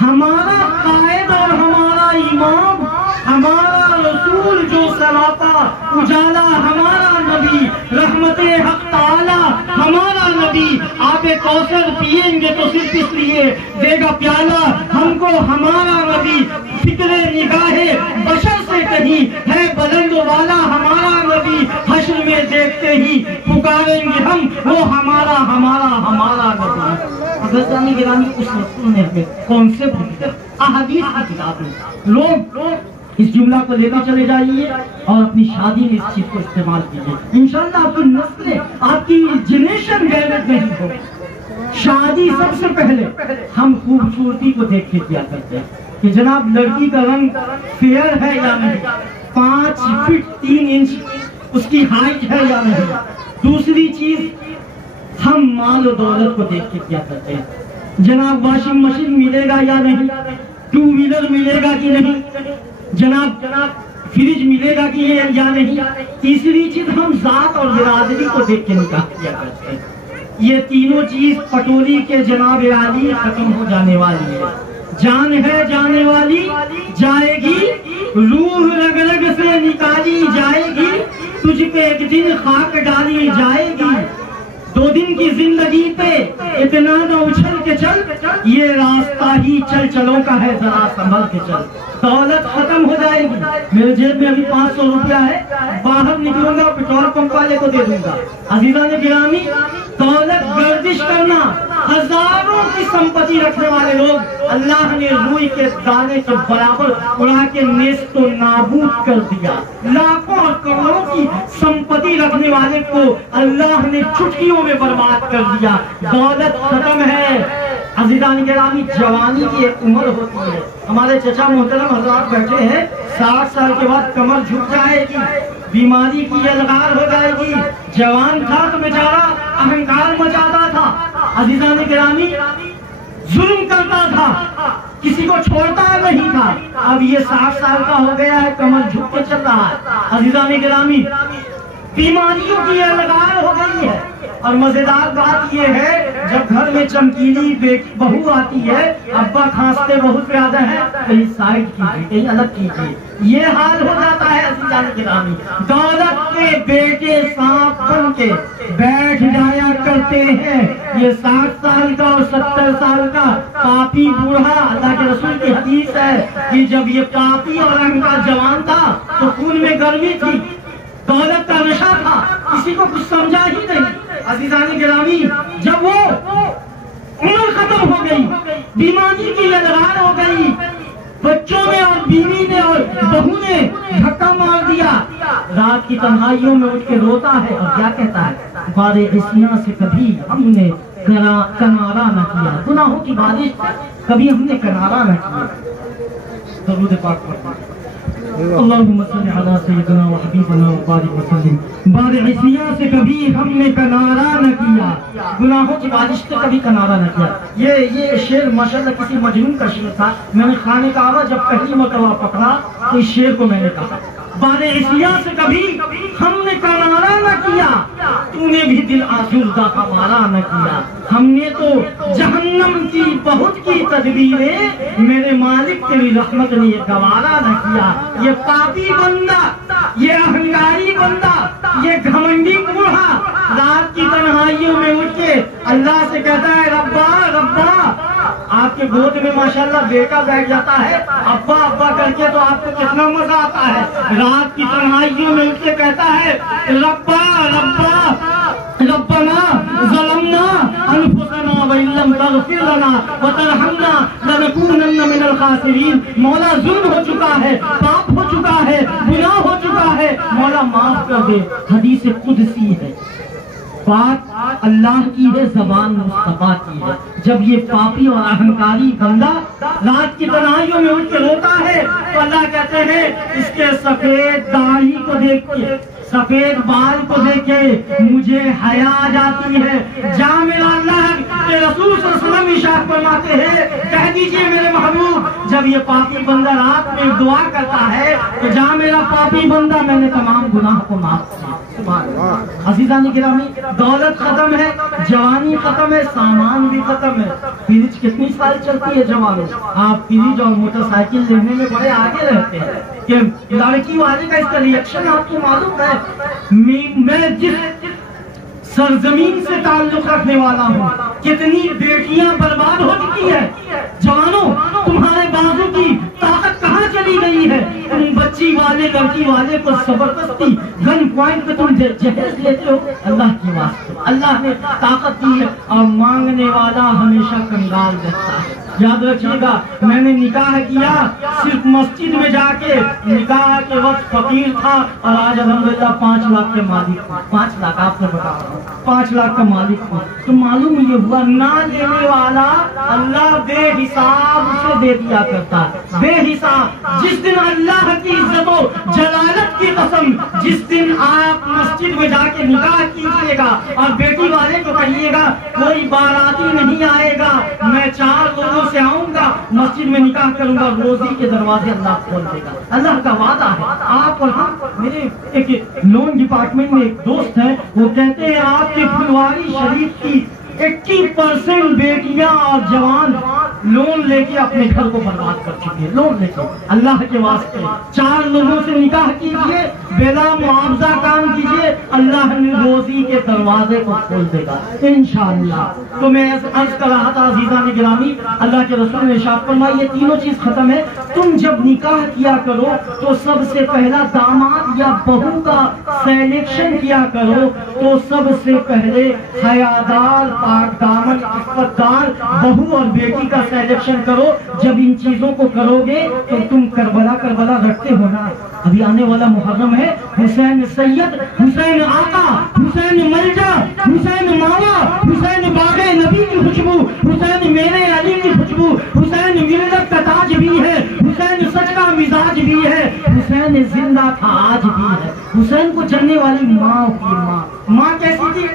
ہمارا قائد اور ہمارا امام، ہمارا رسول جو سراپا اجالا، ہمارا نبی رحمت حق تعالی، ہمارا نبی آب کوثر پیئیں گے تو صرف اس لیے دے گا پیالہ، ہم کو ہمارا نبی فکر نگاہ بشر سے کہیں ہے بلند والا، ہمارا نبی حشر میں دیکھتے ہی پکاریں گے ہم، وہ ہمارا ہمارا ہمارا نبی۔ حضرتانی گرامی، اس رسول نے ہمیں کانسیپٹ دیا، احادیث کی کتاب میں لوگ اس جملہ کو لے کر چلے جائیے اور اپنی شادی میں اس چیز کو استعمال کیجیے، انشاءاللہ آپ کی نسلیں، آپ کی جنریشن غیرت نہیں ہو۔ شادی سب سے پہلے ہم خوبصورتی کو دیکھ کے کیا کرتے ہیں کہ جناب لڑکی کا رنگ فیئر ہے یا نہیں، 5 فٹ 3 انچ اس کی ہائٹ ہے یا نہیں۔ دوسری چیز، ہم مال و دولت کو دیکھ کے کیا کرتے ہیں، جناب واشنگ مشین ملے گا یا نہیں، 2 ویلر ملے گا کہ نہیں، جناب فریج ملے گا کہ یا نہیں۔ تیسری چیز، ہم ذات اور برادری کو دیکھ کے نکاح کیا کرتے ہیں۔ یہ تینوں چیز پٹوری کے جناب عالی ختم ہو جانے والی ہے، جان ہے جانے والی جائے گی، روح رگ رگ سے نکالی جائے گی، تجھ پہ ایک دن خاک ڈالی جائے گی، 2 دن کی زندگی پہ اتنا نہ اچھل کے چل، یہ راستہ ہی چل چلوں کا ہے، ذرا سنبھل کے چل، دولت ختم ہو جائے گی۔ میرے جیب میں ابھی 500 روپیہ ہے، باہر نکلوں گا پیٹرول پمپ والے کو دے دوں گا۔ عزیزان گرامی، دولت گردش کرنا، ہزاروں کی سمپتی رکھنے والے لوگ اللہ نے روئی کے دانے کے برابر اڑا کے نیست و نابود کر دیا، لاکھوں اور کروڑوں کی سمپتی رکھنے والے کو اللہ نے چٹکیوں میں برباد کر دیا، دولت ختم ہے۔ عزیزان گرامی، جوانی کی ایک عمر ہوتی ہے، ہمارے چچا محترم حضرات بیٹھے ہیں، 60 سال کے بعد کمر جھک جائے گی، بیماری کی یلغار ہو جائے گی، جوان تھا تو بیچارہ اہنکار مچاتا تھا، عزیزان گرامی ظلم کرتا تھا، کسی کو چھوڑتا نہیں تھا، اب یہ 60 سال کا ہو گیا ہے، کمر جھک کے چل رہا ہے۔ عزیزان گرامی، بیماریوں کی یہ لگار ہو گئی ہے۔ اور مزیدار بات یہ ہے جب گھر میں چمکیلی بہو آتی ہے، ابا کھانستے بہت زیادہ ہے، کہیں سائڈ کیجیے، کہیں الگ کیجیے، یہ حال ہو جاتا ہے۔ عزیزان گرامی، دولت کے بیٹے سانپ بن کے بیٹھ جایا کرتے ہیں، یہ 60 سال کا اور 70 سال کا پاپی بوڑھا، اللہ کے رسول کی حدیث ہے کہ جب یہ پاپی اور انکا جوان تھا تو خون میں گرمی تھی، دولت کا نشہ تھا، کسی کو کچھ سمجھا ہی نہیں۔ عزیزان گرامی، جب وہ عمر ختم ہو گئی، بیماری کی لڑار ہو گئی، بچوں نے اور بیوی نے اور بہو نے دھکا مار دیا، رات کی تنہائیوں میں اٹھ کے روتا ہے اور کیا کہتا ہے؟ بار عصیاں سے کبھی ہم نے کنارہ نہ کیا، گناہوں کی بارش کبھی ہم نے کنارہ نہ کیا۔ درود پاک پڑھیں۔ اللہم صلی علی سیدنا و حبیبنا و بارک وسلم۔ بار عصیاں سے کبھی ہم نے کنارہ نہ کیا، گناہوں کی بارش سے کبھی کنارہ نہ کیا۔ یہ شعر ماشاءاللہ کسی مجنون کا شعر تھا، میں نے خانہ کعبہ جب پہلی مرتبہ پکڑا تو اس شعر کو میں نے کہا، بار عصیاں سے کبھی ہم نے کنارہ نہ کیا، تو نے بھی دل آزردہ ہمارا نہ کیا، ہم نے تو جہنم کی بہت کی تدبیریں، میرے مالک تیری رحمت نے یہ گوارا نہ کیا۔ یہ پاپی بندہ، یہ اہنکاری بندہ، یہ گھمنڈی بوڑھا رات کی تنہائیوں میں اٹھ کے اللہ سے کہتا ہے ربا ربا۔ آپ کے گود میں ماشاءاللہ بیٹا بیٹھ جاتا ہے، ابا ابا کر کے تو آپ کو کتنا مزہ آتا ہے، رات کی تنہائیوں میں اٹھ کے کہتا ہے ربا ربا ربنا ظلمنا انفسنا وان لم تغفر لنا وترحمنا لنكونن من الخاسرین۔ مولا ظلم ہو چکا ہے، پاپ ہو چکا ہے، گناہ ہو چکا ہے، مولا معاف کر دے۔ حدیث قدسی ہے، بات اللہ کی ہے، زبان مصطفیٰ کی ہے۔ جب یہ پاپی اور اہنکاری بندہ رات کی تنہائیوں میں اٹھ کے روتا ہے تو اللہ کہتے ہیں اس کے سفید داڑھی کو دیکھ کے، سفید بال کو دیکھ کے مجھے حیا آ جاتی ہے۔ جا میرا اللہ کے رسول صلی اللہ علیہ وسلم ارشاد فرماتے ہیں، کہہ دیجئے میرے محبوب، جب یہ پاپی بندہ رات میں دعا کرتا ہے کہ جا میرا پاپی بندہ، میں نے تمام گناہ کو معاف کیا۔ عزیزان گرامی، دولت ختم ہے، جوانی ختم ہے، سامان بھی ختم ہے۔ فریج کتنی سال چلتی ہے جوانوں؟ آپ فریج اور موٹر سائیکل لینے میں بڑے آگے رہتے ہیں کہ لڑکی والے کا اس کا ریئیکشن آپ کو معلوم ہے۔ میں جس سرزمین سے تعلق رکھنے والا ہوں، کتنی بیٹیاں برباد ہو چکی ہے۔ جوانوں، تمہارے بازو کی طاقت کہاں چلی گئی ہے؟ تم بچی والے لڑکی والے کو زبردستی گن پوائنٹ پہ تم جہیز لیتے ہو۔ اللہ کی واسطے اللہ نے طاقت دی ہے اور مانگنے والا ہمیشہ کنگال رہتا ہے۔ یاد رکھیے گا، میں نے نکاح کیا صرف مسجد میں جا کے، نکاح کے وقت فقیر تھا اور آج الحمدللہ 5 لاکھ کے مالک ہوں۔ 5 لاکھ آپ سے بتا رہا ہوں، 5 لاکھ کا مالک ہوں۔ تو معلوم یہ ہوا نہ لینے والا اللہ بے حساب سے دے دیا کرتا، بے حساب۔ جس دن اللہ کی عزت و جلالت کی قسم، جس دن آپ مسجد میں جا کے نکاح کیجیے گا اور بیٹی والے کو کہیے گا کوئی باراتی نہیں آئے گا، میں 4 لوگوں سے آؤں گا، مسجد میں نکاح کروں گا، روزی کے دروازے اللہ کھول دے گا۔ اللہ کا وعدہ ہے۔ آپ اور ہم، میرے ایک لون ڈپارٹمنٹ میں ایک دوست ہے، وہ کہتے ہیں آپ کے پھلواری شریف کی 80% بیٹیاں اور جوان لون لے کے اپنے گھر کو برباد کر چکے ہیں۔ لون لے کے اللہ کے واسطے 4 لوگوں سے نکاح کیجئے، بلا معاوضہ کام کیجئے، اللہ نے روزی کے دروازے کو کھول دے گا انشاءاللہ۔ تو میں عرض کر رہا تھا عزیزان گرامی، اللہ کے رسول نے ارشاد فرمایا یہ تینوں چیز ختم ہے۔ تم جب نکاح کیا کرو تو سب سے پہلا داماد یا بہو کا سلیکشن کیا کرو تو سب سے پہلے حیادار، پاک دامن، عفتدار بہو اور بیٹی کا سلیکشن کرو۔ جب ان چیزوں کو کرو گے تو تم کربلا کربلا رکھتے ہو نا، ابھی آنے والا محرم ہے، حسین سید، حسین آقا، حسین ملجا، حسین ماوا، حسین باغ نبی کی خوشبو، حسین میرے علی کی خوشبو، حسین ملت کا تاج بھی ہے، حسین سچ کا مزاج بھی ہے، حسین زندہ تھا آج بھی ہے۔ حسین کو جننے والی ماں کی ماں کیسی تھی؟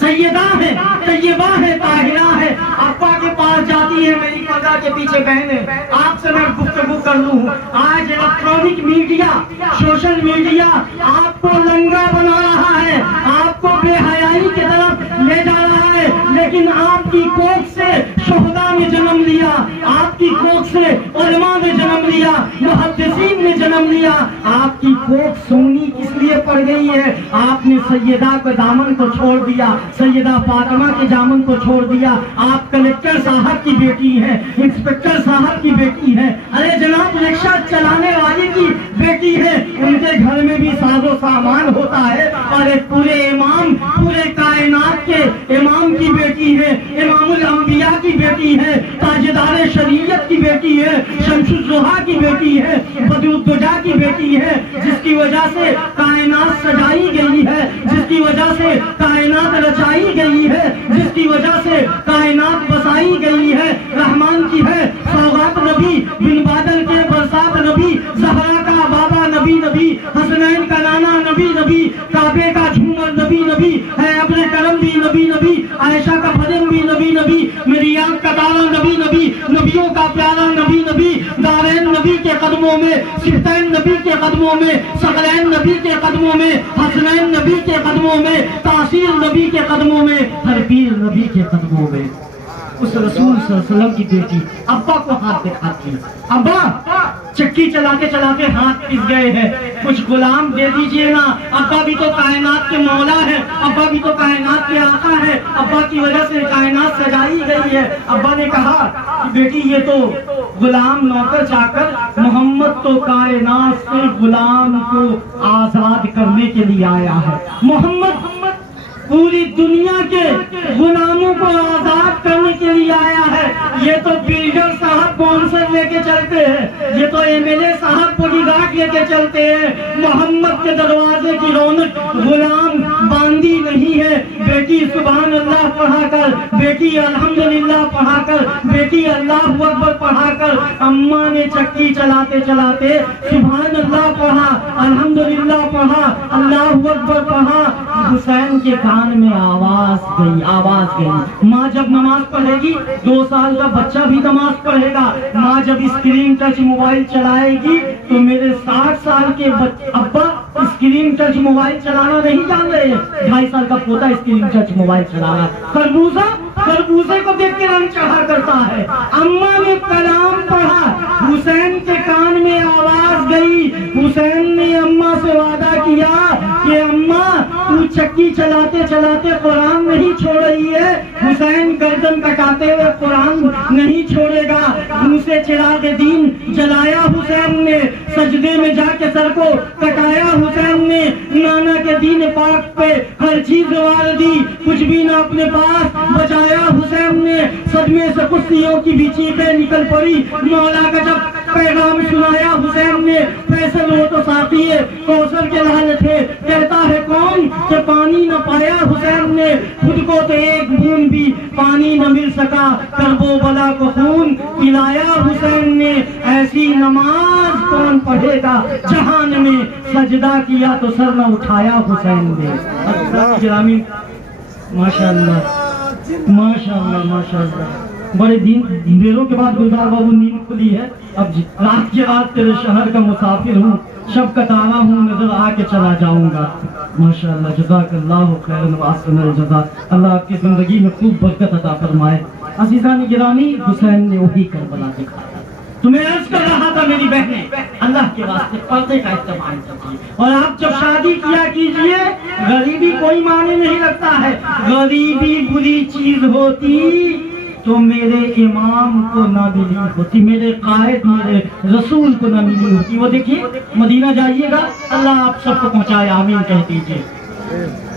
سید سیدہ ہے، طیبہ ہے، طاہرہ ہے، ابا کے پاس جاتی ہے میری پردہ کے پیچھے بہنیں. آپ سے میں گفتگو کر لوں. آج الیکٹرانک میڈیا، سوشل میڈیا آپ کو لنگا بنا رہا ہے، آپ کو بے حیائی کی طرف لے جا رہا ہے، لیکن آپ کی کوکھ سے شہداء نے جنم لیا، آپ کی کوکھ سے علماء نے جنم لیا، محدثین نے جنم لیا. آپ کی کوکھ سونی کس لیے پڑ گئی ہے؟ آپ نے سیدہ کے دامن کو چھوڑ دیا، سیدہ فاطمہ کے دامن کو چھوڑ دیا. آپ کلکٹر صاحب کی بیٹی ہے، انسپکٹر صاحب کی بیٹی ہے، ارے جناب رکشہ چلانے والے کی بیٹی ہے. ان کے گھر میں بھی ساز و سامان ہوتا ہے، اور ایک پورے امام، پورے کائنات کے امام کی بیٹی ہے، امام الانبیاء کی بیٹی ہے، تاجدار شریعت کی بیٹی ہے، شمس الضحیٰ کی بیٹی ہے، بدر الدجا کی بیٹی ہے، جس کی وجہ سے کائنات سجائی گئی ہے، جس کی وجہ سے کائنات رچائی گئی ہے، جس کی وجہ سے کائنات بسائی گئی ہے. رحمان کی ہے سوغات نبی، بن بادل کے برسات نبی، زہرا کا بابا نبی نبی، حسنین کا نانا نبی نبی، کعبے کا جھومر نبی نبی ہے، ابن کرم بھی نبی نبی، عائشہ کا بدن بھی نبی نبی، میری آنکھ کا تارا نبی نبی، نبیوں کا پیارا نبی نبی، دارین نبی کے قدموں میں، صفتین نبی کے قدموں میں، ثقلین نبی کے قدموں میں، حسنین نبی کے قدموں میں، تاثیر نبی کے قدموں میں، ہر پیر نبی کے قدموں میں. اس رسول صلی اللہ علیہ وسلم کی بیٹی ابا کو ہاتھ دکھاتی، ابا چکی چلاتے چلاتے ہاتھ پس گئے ہیں، کچھ غلام دے دیجئے نا. ابا بھی تو کائنات کے مولا ہے، ابا بھی تو کائنات کے آقا ہے، ابا کی وجہ سے کائنات سجائی گئی ہے. ابا نے کہا کہ بیٹی یہ تو غلام نوکر چاکر، محمد تو کائنات سے غلام کو آزاد کرنے کے لیے آیا ہے. محمد پوری دنیا کے غلاموں کو آزاد کرنے کے لیے آیا ہے. یہ تو بلڈر صاحب بونسر لے کے چلتے ہیں، یہ تو ایم ایل اے صاحب باڈی گارڈ لے کے چلتے ہیں. محمد کے دروازے کی رونق غلام باندھی نہیں ہے. بیٹی سبحان اللہ پڑھا کر، بیٹی الحمدللہ پڑھا کر، بیٹی اللہ اکبر پڑھا کر، اماں نے چکی چلاتے چلاتے سبحان اللہ پڑھا، الحمدللہ پڑھا، اللہ اکبر پڑھا. حسین کے کان میں آواز گئی. ماں جب نماز پڑھے گی، 2 سال کا بچہ بھی نماز پڑھے گا. ماں جب اسکرین ٹچ موبائل چلائے گی تو میرے 60 سال کے ابا اسکرین ٹچ موبائل چلانا نہیں جان رہے ہیں، 2.5 سال کا پوتا اسکرین ٹچ موبائل چلا رہا ہے. خربوزے کو دیکھ کے رنگ چڑھا کرتا ہے. اماں نے کلام پڑھا، حسین کے کان میں آواز گئی. حسین نے اماں سے وعدہ کیا کہ اماں تو چکی چلاتے چلاتے قرآن نہیں چھوڑ رہی ہے. حسین گردن کٹاتے ہوئے قرآن نہیں چھوڑے گا. منہ سے چراغ دین جلایا حسین نے، سجدے میں جا کے سر کو کٹایا حسین نے. نانا کے دین پاک پہ ہر چیز وار دی، کچھ بھی نہ اپنے پاس بچایا حسین نے. صدمے سے کشتیوں کی بھی چیخیں نکل پڑی. مولا کا جب پیغام سنایا حسین نے، فیصل وہ تو ساقی کوثر کے لال تھے، کہتا ہے کون کہ پانی نہ پایا حسین نے. خود کو تو ایک بوند بھی پانی نہ مل سکا، کرب و بلا کو خون پلایا حسین نے. ایسی نماز کون پڑھے گا جہان میں، سجدہ کیا تو سر نہ اٹھایا حسین نے. گرامی ماشاء اللہ ماشاء اللہ ماشاء اللہ. بڑے دنوں کے بعد گلزار بابو نیند کھلی ہے. اب رات کے رات تیرے شہر کا مسافر ہوں، شب کا تارا ہوں، نظر آ کے چلا جاؤں گا. ماشاء اللہ جزاک اللہ خیر و احسن الجزا. اللہ آپ کی زندگی میں خوب برکت عطا فرمائے. عزیزان گرامی، حسین نے وہی کربلا دکھایا. تو میں عرض کر رہا تھا میری بہنیں، اللہ کے واسطے پردے کا استعمال کیجیے. اور آپ جب شادی کیا کیجیے، غریبی کوئی معنی نہیں رکھتا ہے. غریبی بری چیز ہوتی تو میرے امام کو نہ ملی ہوتی، میرے قائد میرے رسول کو نہ ملی ہوتی. وہ دیکھیے مدینہ جائیے گا، اللہ آپ سب کو پہنچائے، آمین کہہ دیجیے.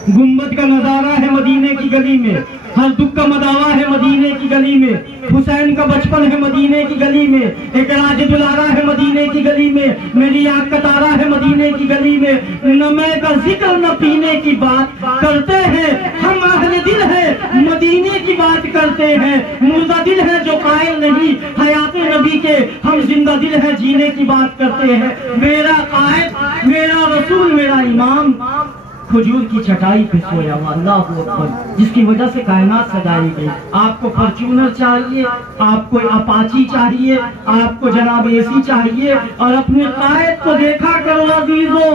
گنبد کا نظارہ ہے مدینے کی گلی میں، ہر دکھ کا مداوا ہے مدینے کی گلی میں. حسین کا بچپن ہے مدینے کی گلی میں، ایک راج دلارا ہے مدینے کی گلی میں، میری آنکھ کا تارا ہے مدینے کی گلی میں. نہ میں کا ذکر نہ پینے کی بات کرتے ہیں، ہم اہل دل ہے مدینے کی بات کرتے ہیں. مردہ دل ہے جو قائل نہیں حیات نبی کے، ہم زندہ دل ہے جینے کی بات کرتے ہیں. میرا قائد، میرا رسول، میرا امام کھجور کی چٹائی پہ سویا ہوا، اللہ اکبر، جس کی وجہ سے کائنات سجائی گئی۔ آپ کو فارچونر چاہیے، آپ کو اپاچی چاہیے، آپ کو جناب اے سی چاہیے، اور اپنے قائد کو دیکھا کرو عزیزو،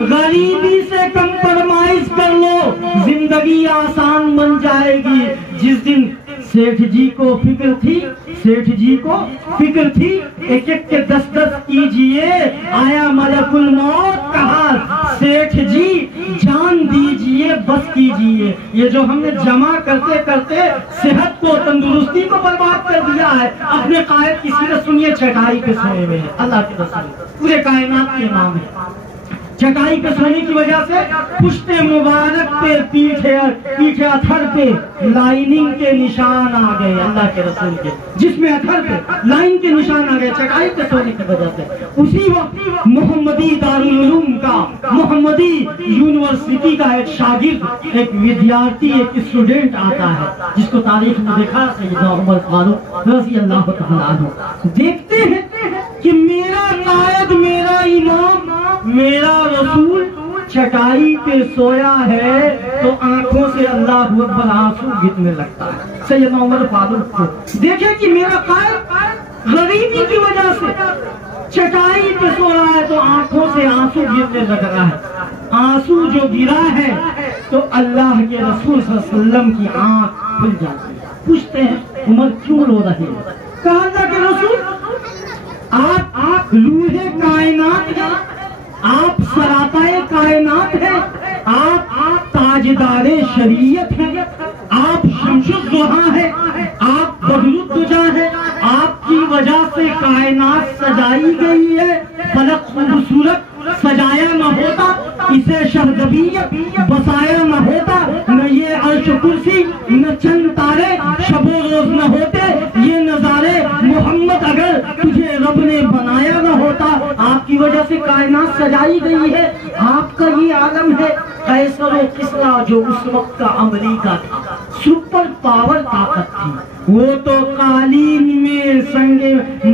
غریبی سے کمپرمائز کر لو، زندگی آسان بن جائے گی۔ جس دن سیٹھ جی کو فکر تھی، سیٹھ جی کو فکر تھی ایک ایک کے 10 کیجئے، آیا ملک الموت، کہا سیٹھ جی جان دیجئے بس کیجئے۔ یہ جو ہم نے جمع کرتے کرتے صحت کو، تندرستی کو برباد کر دیا ہے، اپنے قائد کی سیرت سنیے، چٹائی پہ سوئے ہوئے ہیں، اللہ کے رسول پورے کائنات کے امام ہے۔ چٹائی پہ سونے کی وجہ سے پشت مبارک پہ، پیٹھے اتھر پہ لائننگ کے نشان آ گئے، اللہ کے رسول کے جس میں اتھر پہ لائن کے نشان آ گئے چٹائی پہ سونے کی وجہ سے۔ اسی وقت محمدی دارالعلوم کا، محمدی یونیورسٹی کا ایک شاگرد، ایک ودیارتی، ایک اسٹوڈنٹ آتا ہے، جس کو تاریخ میں دیکھا سیدنا عمر فاروق رضی اللہ تعالیٰ عنہ۔ دیکھتے ہیں کہ میرا قائد، میرا امام، میرا رسول چٹائی پہ سویا ہے تو آنکھوں سے اللہ اکبر آنسو گرنے لگتا ہے۔ سیدنا عمر فاروق کو دیکھیں کہ میرا قائد غریبی کی وجہ سے چٹائی پہ سو رہا ہے تو آنکھوں سے آنسو گرنے لگ رہا ہے۔ آنسو جو گرا ہے تو اللہ کے رسول صلی اللہ علیہ وسلم کی آنکھ کھل جاتی ہے۔ پوچھتے ہیں عمر کیوں رو رہے ہیں؟ کہا اللہ کے رسول آپ روح کائنات ہیں، آپ سراپائے کائنات ہیں، آپ تاجدار شریعت ہیں، آپ شمس الضحیٰ ہیں، آپ بدر الدجا ہیں، آپ کی وجہ سے کائنات سجائی گئی ہے۔ فلک خوبصورت سجایا نہ ہوتا، اسے شہزبیت بسایا نہ ہوتا، نہ یہ عرش کرسی، نہ چند تارے شب و روز نہ ہوتے، یہ نظارے محمد اگر تجھے رب نے بنایا نہ ہوتا۔ آپ کی وجہ سے کائنات سجائی گئی ہے، آپ کا یہ عالم ہے۔ قیصر و کسریٰ جو اس وقت کا امریکہ تھا، سپر پاور طاقت تھی، وہ تو قالین میں، سنگ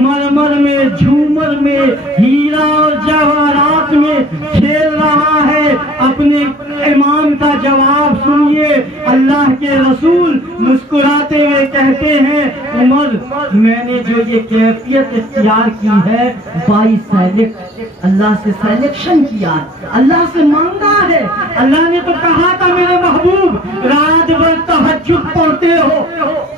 مرمر میں، جھومر میں، ہیرا اور جواہرات میں کھیل رہا ہے۔ اپنے امام کا جواب سنیے، اللہ کے رسول مسکراتے ہوئے کہتے ہیں عمر میں نے جو یہ کیفیت اختیار کی ہے بائی سیلیکٹ، اللہ سے سیلیکشن کیا، اللہ سے مانگا ہے۔ اللہ نے تو کہا تھا میرے محبوب رات بھر تہجد پڑھتے ہو،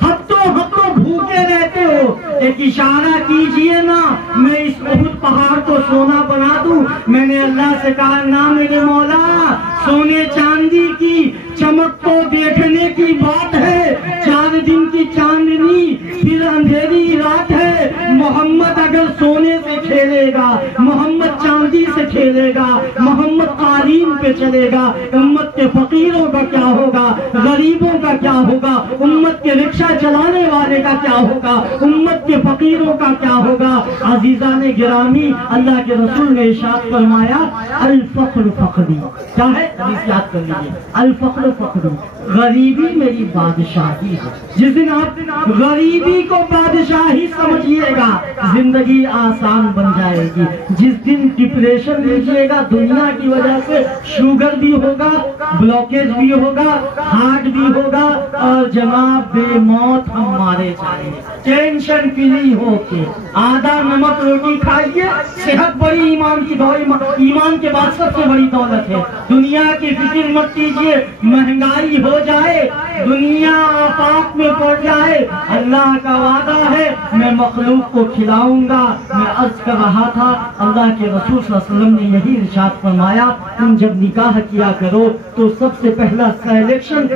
ہفتوں بھوکے رہتے ہو، ایک اشارہ کیجئے نا، میں اس احد پہاڑ کو سونا بنا دوں۔ میں نے اللہ سے کہا نہ میرے مولا، سونے چاندی کی چمک تو دیکھنے کی بات ہے، 4 دن کی چاندنی پھر اندھیری رات ہے۔ محمد اگر سونے سے کھیلے گا، محمد چاندی سے کھیلے گا، محمد قالین پہ چلے گا، امت کے فقیروں کا کیا ہوگا، غریبوں کا کیا ہوگا، امت کے رکشہ چلانے والے کا کیا ہوگا، امت کے فقیروں کا کیا ہوگا۔ عزیزان گرامی، اللہ کے رسول نے ارشاد فرمایا الفقر فقری، کیا ہے حدیث یاد کر لیجیے، الفقر فقری، غریبی میری بادشاہی ہے۔ جس دن آپ غریبی کو بادشاہی سمجھیے گا زندگی آسان بن جائے گی۔ جس دن ڈپریشن لیجیے گا دنیا کی وجہ سے، شوگر بھی ہوگا، بلوکیج بھی ہوگا، ہارٹ بھی ہوگا، اور جناب بے موت ہم مارے جائیں گے۔ ٹینشن فری ہو کے آدھا نمک روٹی کھائیے، صحت بڑی ایمان کی دولت، ایمان کے بعد سب سے بڑی دولت ہے۔ دنیا کی فکر مت کیجیے، مہنگائی ہو جائے، دنیا آفات میں پڑ جائے، اللہ کا وعدہ ہے میں مخلوق کو کھلاؤں گا۔ میں عرض کر رہا تھا اللہ کے رسول صلی اللہ علیہ وسلم نے یہی ارشاد فرمایا تم جب نکاح کیا کرو تو سب سے پہلا سیلیکشن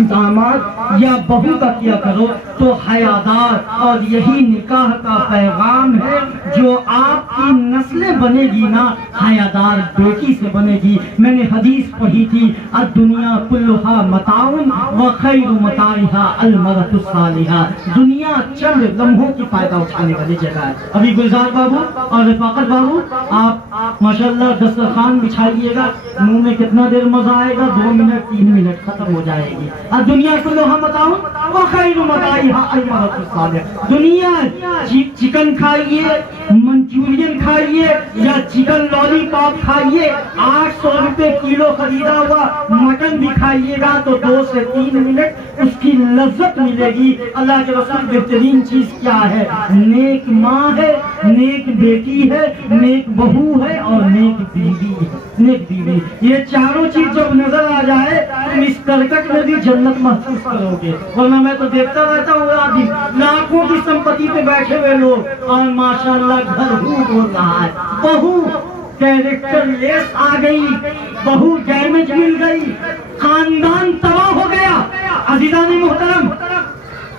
داماد یا بہو کا کیا کرو تو حیادار، اور یہی نکاح کا پیغام ہے۔ جو آپ کی نسلیں بنے گی نا حیادار بیٹی سے بنے گی۔ میں نے حدیث پڑھی تھی الدنیا کلھا متاع وخیر متاعھا المرأۃ الصالحہ، دنیا چند لمحوں کی فائدہ اٹھانے والی جگہ ہے۔ ابھی گلزار بابو اور رفاقت بابو آپ ماشاءاللہ دسترخوان بچھائیے گا، منہ میں کتنا دیر مزہ آئے گا، 2 منٹ 3 منٹ ختم ہو جائے گی۔ دنیا کو لوہا متاؤں وخیر متاعہا المرأۃ الصالحہ. دنیا چکن کھائیے، منچورین کھائیے یا چکن لالی پاپ کھائیے، 800 روپے کلو خریدا ہوا مٹن بھی کھائیے گا تو 2 سے 3 منٹ اس کی لذت ملے گی. اللہ کے رسول بہترین چیز کیا ہے؟ نیک ماں ہے، نیک بیٹی ہے، نیک بہو ہے اور نیک بیوی ہے. نیک بیوی، یہ چاروں چیز جب نظر آ جائے تم اس کرکٹ میں بھی جنت محسوس کرو گے. ورنہ میں تو دیکھتا رہتا ہوں آدمی لاکھوں کی سمپتی پہ بیٹھے ہوئے لوگ اور ماشاءاللہ گھر بول رہا ہے، بہو کیریکٹر لیس آ گئی، بہو ڈیمیج مل گئی، خاندان تباہ ہو گیا. عزیزان محترم،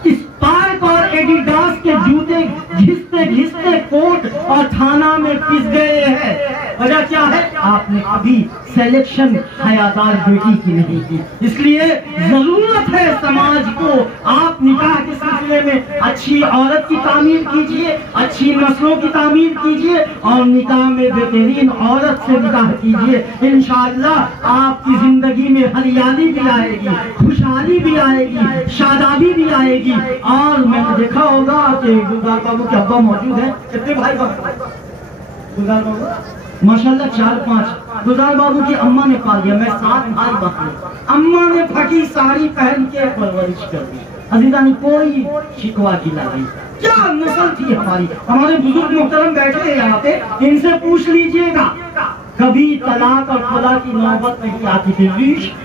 اسپارک اور ایڈیڈاس کے جوتے گھستے گھستے کوٹ اور تھانہ میں پس گئے ہیں. وجہ کیا ہے؟ آپ نے ابھی سلیکشن حیادار بیٹی کی نہیں کی. اس لیے ضرورت ہے سماج کو آپ نکاح کے سلسلے میں اچھی عورت کی تعمیر کیجئے، اچھی نسلوں کی تعمیر کیجئے اور نکاح میں بہترین عورت سے نکاح کیجئے. انشاءاللہ آپ کی زندگی میں ہریالی بھی آئے گی، خوشحالی بھی آئے گی، شادابی بھی آئے گی. اور میں نے دیکھا ہوگا کہ گلزار بابو کے ابا موجود ہیں. کتنے بھائی گلزار بابو؟ ماشاءاللہ 4-5. گلزار بابو کی اماں نے پال دیا، میں 7 بھائی بہن. اماں نے پھٹی ساڑی پہن کے پرورش کر دی. عزیزانی کوئی شکوا کی نہیں. کیا نسل تھی ہماری. ہمارے بزرگ محترم بیٹھے ہیں یہاں پہ، ان سے پوچھ لیجئے گا کبھی طلاق اور خلا کی نوبت نہیں آتی تھی.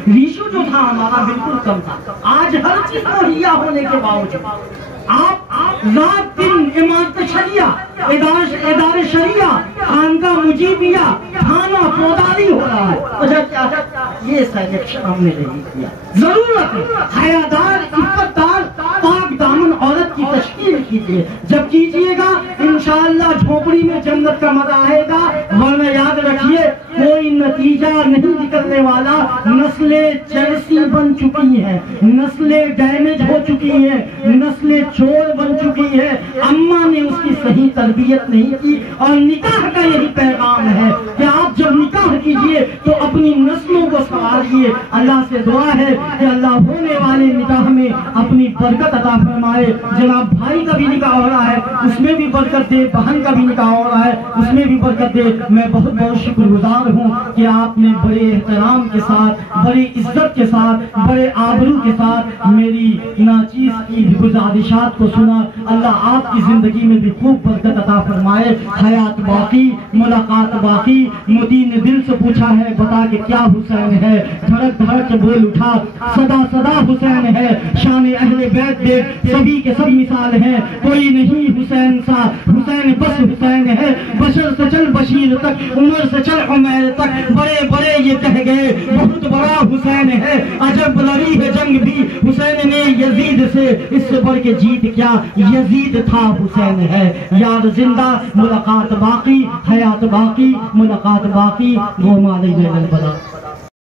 ریشو جو تھا ہمارا بالکل کم تھا. آج ہر چیز مہیا ہونے کے باوجود آپ رات دن امامت شریعہ، ادارے شریعہ، خانقاہ مجیبیہ، تھانہ فوجداری ہو رہا ہے. وجہ کیا ہے؟ یہ سلیکشن ہم نے نہیں کیا. ضرورت ہے حیادار، عزت دار، پاک دامن عورت کی تشکیل کیجیے. جب کیجیے گا انشاءاللہ جھوپڑی میں جنت کا مزہ آئے گا. ورنہ یاد رکھیے کوئی نتیجہ نہیں نکلنے والا. نسلیں چرسی بن چکی ہیں، نسلیں ڈیمیج ہو چکی ہیں، نسلیں چور بن چکی ہے. اماں نے اس کی صحیح تربیت نہیں کی. اور نکاح کا یہی پیغام ہے کہ آپ جب نکاح کیجئے تو اپنی نسلوں کو سنوارئے. اللہ سے دعا ہے کہ اللہ ہونے والے نکاح میں اپنی برکت عطا فرمائے. جناب بھائی کا بھی نکاح ہو رہا ہے، اس میں بھی برکت دے. بہن کا بھی نکاح ہو رہا ہے، اس میں بھی برکت دے. میں بہت بہت شکر گزار ہوں کہ آپ نے بڑے احترام کے ساتھ، بڑی عزت کے ساتھ، بڑے آبرو کے ساتھ میری ناچیز کی گزارشات کو سنا. اللہ آپ کی زندگی میں بھی خوب برکت عطا فرمائے. حیات باقی، ملاقات باقی. مودی نے دل سے پوچھا ہے بتا کہ کیا حسین ہے. دھڑک دھڑک بول اٹھا صدا صدا حسین ہے. شان اہل بیت دے سبھی کے سب مثال ہیں. کوئی نہیں حسین سا، حسین بس حسین ہے. بشر سے چل بشیر تک، عمر سے چل عمیر تک، بڑے بڑے یہ کہہ گئے بہت بڑا حسین ہے. عجب لڑی ہے جنگ بھی حسین نے یزید سے، اس سے بڑھ کے جیت کیا یزید تھا حسین ہے. یار زندہ، ملاقات باقی، حیات باقی، ملاقات باقی. وہ مالی البلا.